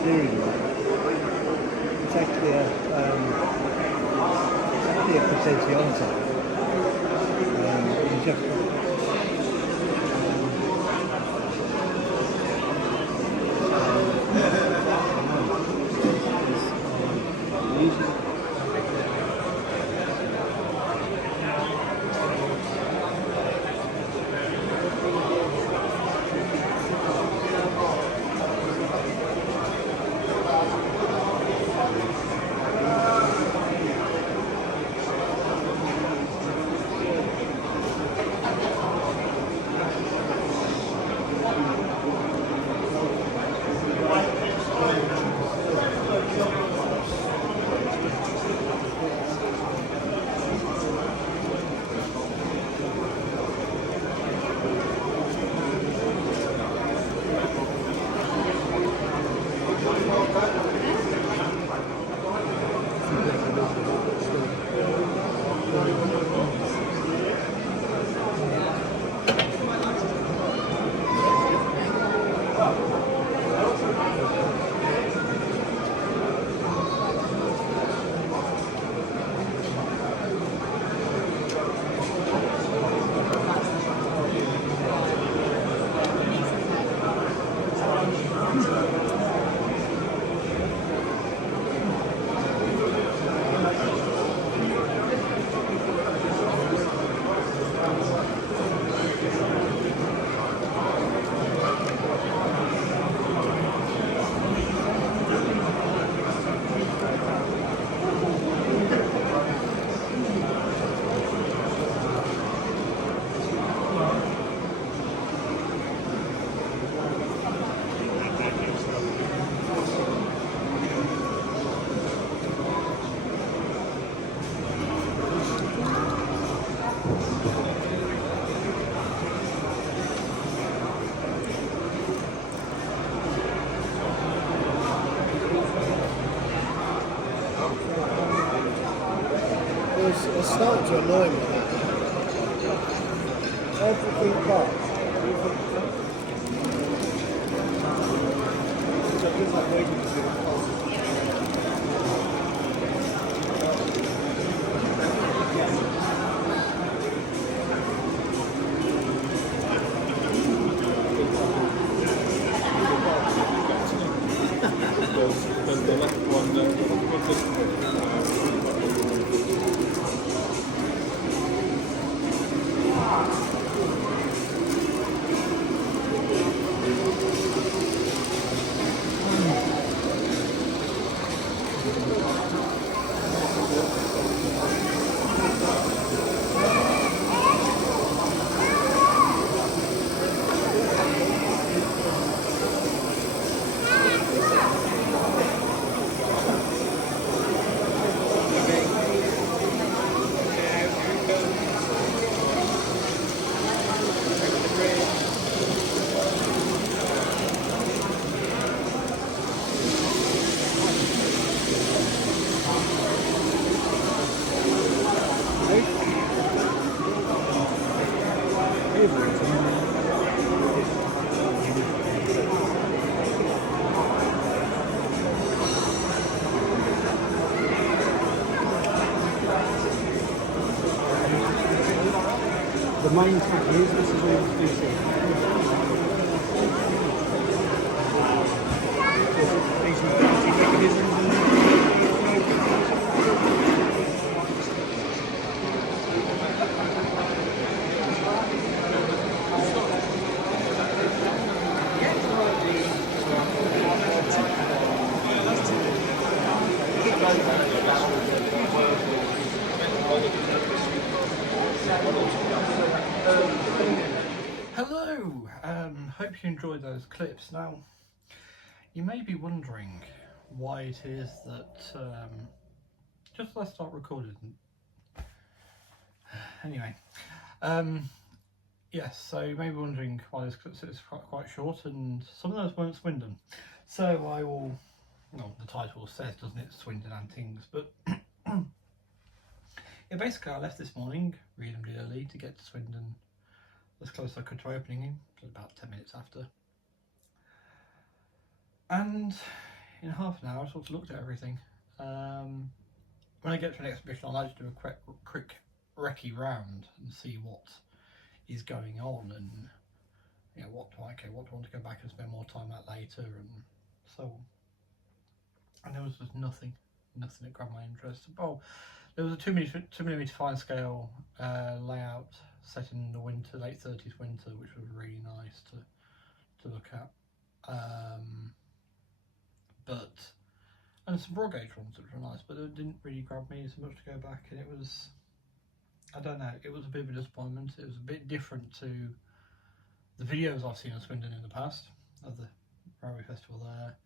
Steering wheel. It's actually a potentiometer. You just it's starting to annoy me. Everything but. The left one, The main tap is, this is all DC. These are fancy mechanisms and Hello, hope you enjoyed those clips. Now, you may be wondering why it is that, just let's start recording. Anyway, yes, so you may be wondering why those clips is quite short, and some of those weren't Swindon. So I will, well, the title says, doesn't it, Swindon and Things, but yeah, basically I left this morning reasonably early to get to Swindon as close as I could to opening, so about 10 minutes after. And in half an hour I sort of looked at everything. When I get to an exhibition I like to do a quick recce round and see what is going on, and you know, what do I want to go back and spend more time at later, and so on. And there was just nothing that grabbed my interest. Oh, there was a 2mm fine scale layout set in the winter, late 30s winter, which was really nice to look at. And some broad gauge ones which were nice, but it didn't really grab me so much to go back, and it was, I don't know, it was a bit of a disappointment. It was a bit different to the videos I've seen of Swindon in the past, of the Railway Festival there.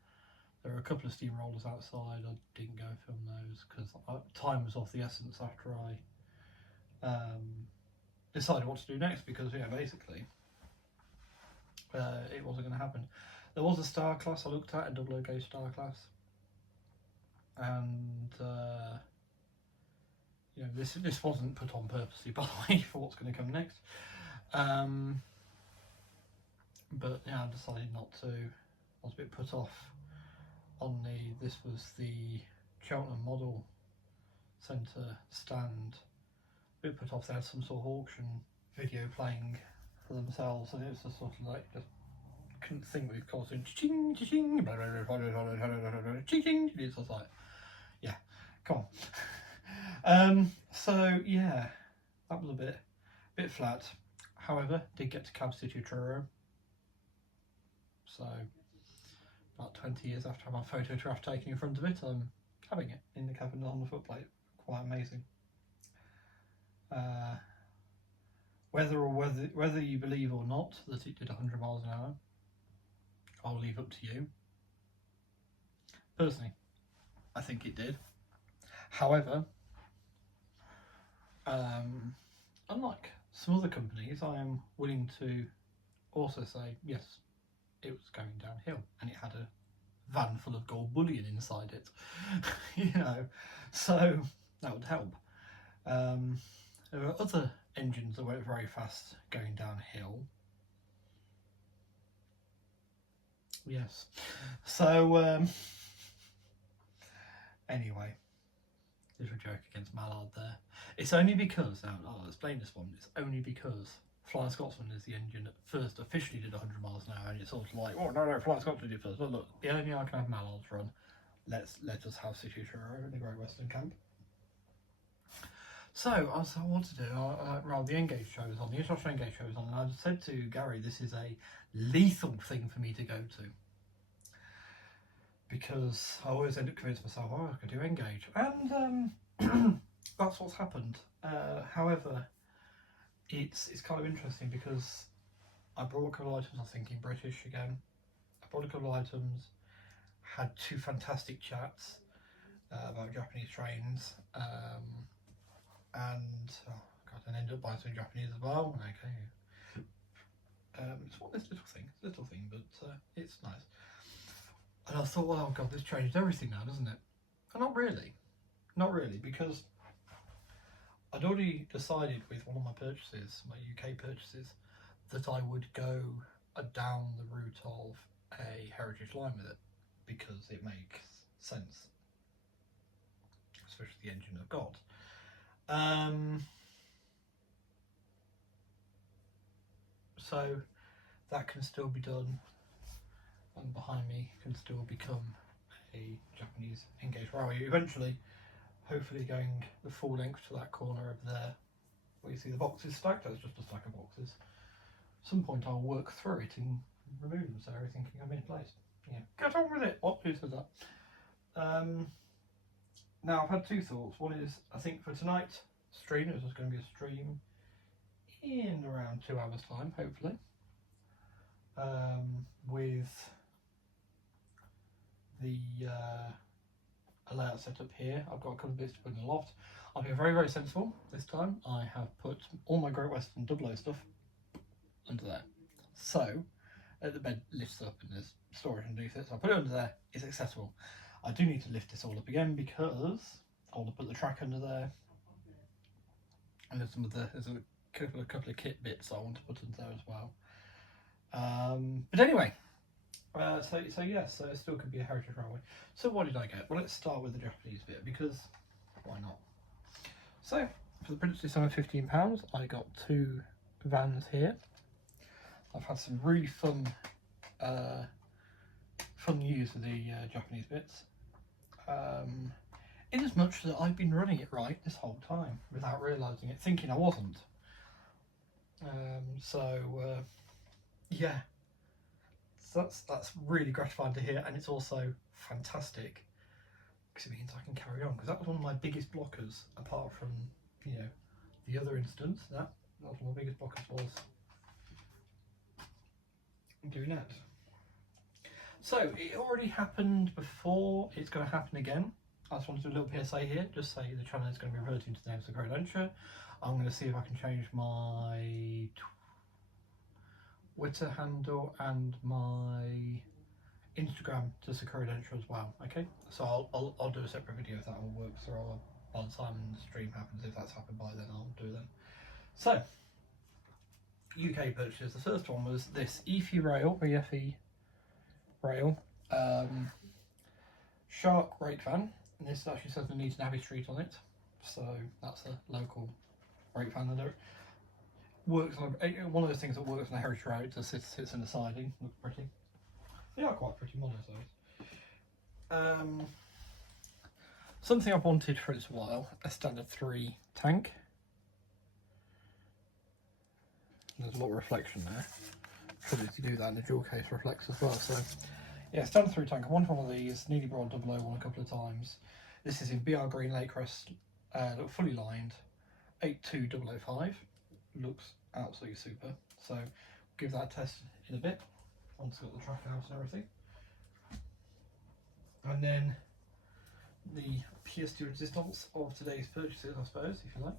There were a couple of steamrollers outside. I didn't go and film those because time was of the essence after I decided what to do next, because basically it wasn't going to happen. There was a star class I looked at, a double O gauge star class, and this wasn't put on purposely, by the way, for what's going to come next. But yeah, I decided not to. I was a bit put off on this was the Cheltenham Model Centre stand. A bit put off. They had some sort of auction video playing for themselves, and it was just sort of like, just couldn't think with causing ching ching ching. It's just like, yeah, come on. So yeah, that was a bit flat. However, did get to Cab City Truro. So about 20 years after I had my photograph taken in front of it, I'm having it in the cabin on the footplate. Quite amazing. Whether you believe or not that it did 100 miles an hour, I'll leave up to you. Personally, I think it did. However, unlike some other companies, I am willing to also say, yes, it was going downhill, and it had a van full of gold bullion inside it. So that would help. There were other engines that went very fast going downhill. Yes. So anyway, little joke against Mallard there. It's only because, now I'll explain this one, it's only because Flying Scotsman is the engine that first officially did 100 miles an hour, and it's sort of like, oh no, Flying Scotsman did first. But look, the only I can have Mallards run. Let us have City Truro in the Great Western Camp. So I was like, what to do? The Engage show was on, the International Engage show was on, and I said to Gary, this is a lethal thing for me to go to, because I always end up convincing myself, oh, I could do Engage, and that's what's happened. However, it's kind of interesting because I brought a couple of items. I was thinking British again. I brought a couple of items, had two fantastic chats about Japanese trains, and I ended up buying some Japanese as well. Okay, it's what this little thing, but it's nice. And I thought, well, oh god, this changed everything now, doesn't it? And not really, because I'd already decided with one of my purchases, my UK purchases, that I would go down the route of a heritage line with it, because it makes sense, especially the engine I've got. So that can still be done, and behind me can still become a Japanese engaged railway. Eventually, hopefully going the full length to that corner over there where you see the boxes stacked. That's just a stack of boxes. At some point I'll work through it and remove them so everything can come in place. Yeah, get on with it. What? Who says that? Now I've had two thoughts. One is, I think for tonight's stream, it was going to be a stream in around 2 hours time, hopefully, with the a layout set up here. I've got a couple of bits to put in the loft. I've been very, very sensible this time. I have put all my Great Western 00 stuff under there. So, the bed lifts up and there's storage underneath it. So I put it under there, it's accessible. I do need to lift this all up again because I want to put the track under there. And there's a couple of kit bits I want to put under there as well. But anyway, so yes, so it still could be a heritage railway. So what did I get? Well, let's start with the Japanese bit, because why not? So for the princely sum of £15, I got 2 vans here. I've had some really fun use with the Japanese bits. In as much that I've been running it right this whole time without realising it, thinking I wasn't. Yeah. So that's really gratifying to hear, and it's also fantastic because it means I can carry on, because that was one of my biggest blockers, apart from, you know, the other instance. That was one of my biggest blockers, was doing that. So it already happened before, it's going to happen again. I just want to do a little PSA here, just say the channel is going to be reverting to the names of Great Adventure. I'm going to see if I can change my Twitter handle and my Instagram to Sakura Adventure as well. Okay, so I'll do a separate video if that will work through, or by the time the stream happens, if that's happened by then, I'll do then. So UK purchases. The first one was this EFE rail, EFE rail, Shark rake van, and this actually says the Needs Abbey Street on it, so that's a local rake van. And it works on one of those things that works on a heritage road, so sits in the siding. Looks pretty. They are quite pretty models, those. Something I've wanted for a little while, a standard 3 tank. There's a lot of reflection there. Probably to do that, and the dual case reflects as well. So yeah, standard 3 tank. I wanted one of these. Nearly brought 001 a couple of times. This is in BR Green Lake Crest, fully lined, 82005. Looks absolutely super. So give that a test in a bit once I've got the track out and everything. And then the pièce de resistance of today's purchases, I suppose, if you like.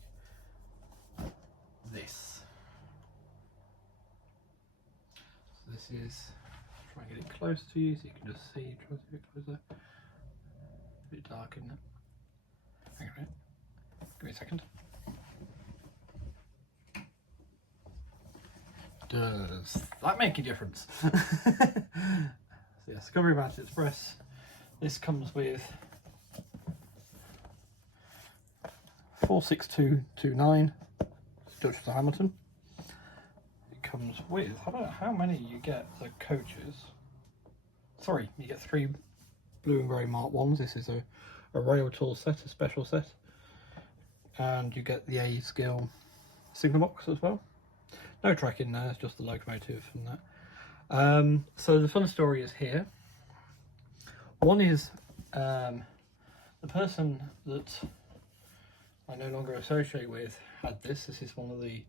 This. So this is, try and get it close to you so you can just see. Try to get closer. A bit dark, isn't it? Hang on a minute. Give me a second. Does that make a difference? So yeah, Discovery Match Express. This comes with 46229 Dutch to Hamilton. It comes with, I don't know how many you get the coaches. 3, you get 3 blue and grey Mark 1s. This is a rail tool set, a special set. And you get the A skill signal box as well. No track in there, it's just the locomotive and that. So the fun story is here. One is the person that I no longer associate with had this. This is one of the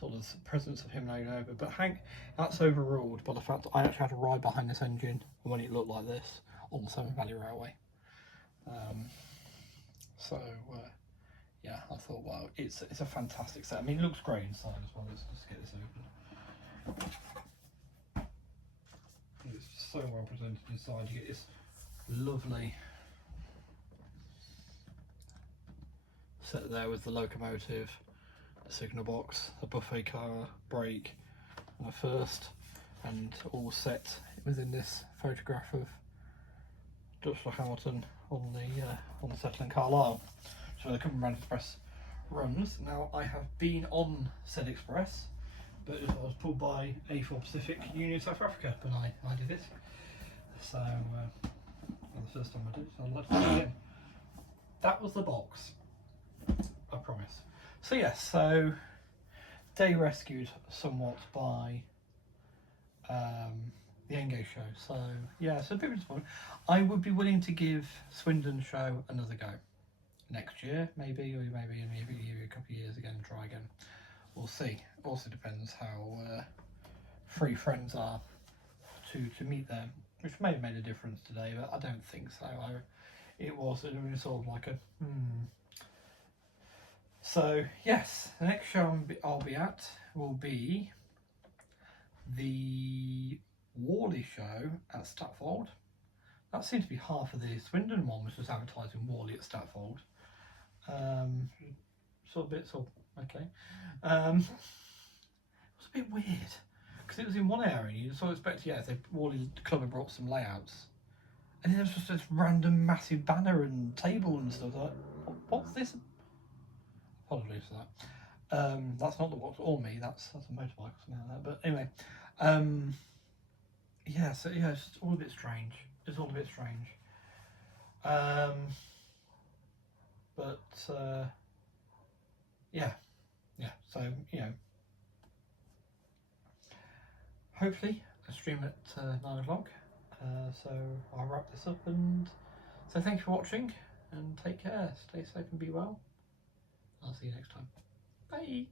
sort of presence of him now over. But Hank, that's overruled by the fact that I actually had to ride behind this engine when it looked like this on the Severn Valley Railway. Yeah, I thought, wow, it's a fantastic set. I mean, it looks great inside as well. Let's just get this open. It's so well presented inside. You get this lovely set there with the locomotive, the signal box, the buffet car, brake, and a first, and all set within this photograph of Dutch Hamilton on the settle in Carlisle. So the Cumberland Express runs. Now I have been on said express but I was pulled by A4 Pacific Union South Africa when I did it. So well, the first time I did it, so I'd like to do it again. That was the box, I promise. So yes, so day rescued somewhat by the Engage show. So yeah, so a bit disappointing. I would be willing to give Swindon show another go next year, maybe, or maybe a couple of years again and try again. We'll see. Also depends how free friends are to meet them, which may have made a difference today, but I don't think so. It was sort of like a So yes, the next show I'll be at will be the Worley show at Statfold. That seemed to be half of the Swindon one, which was advertising Worley at Statfold. Okay. It was a bit weird because it was in one area. You sort of expect, yeah, the Worley club had brought some layouts, and then there was just this random massive banner and table and stuff. Like, what's this? Apologies for that. That's not the watch or me. That's a motorbike or something like that. But anyway, yeah. So yeah, it's just all a bit strange. It's all a bit strange. But yeah. So hopefully I stream at 9 o'clock. So I'll wrap this up and so thank you for watching and take care. Stay safe and be well. I'll see you next time. Bye.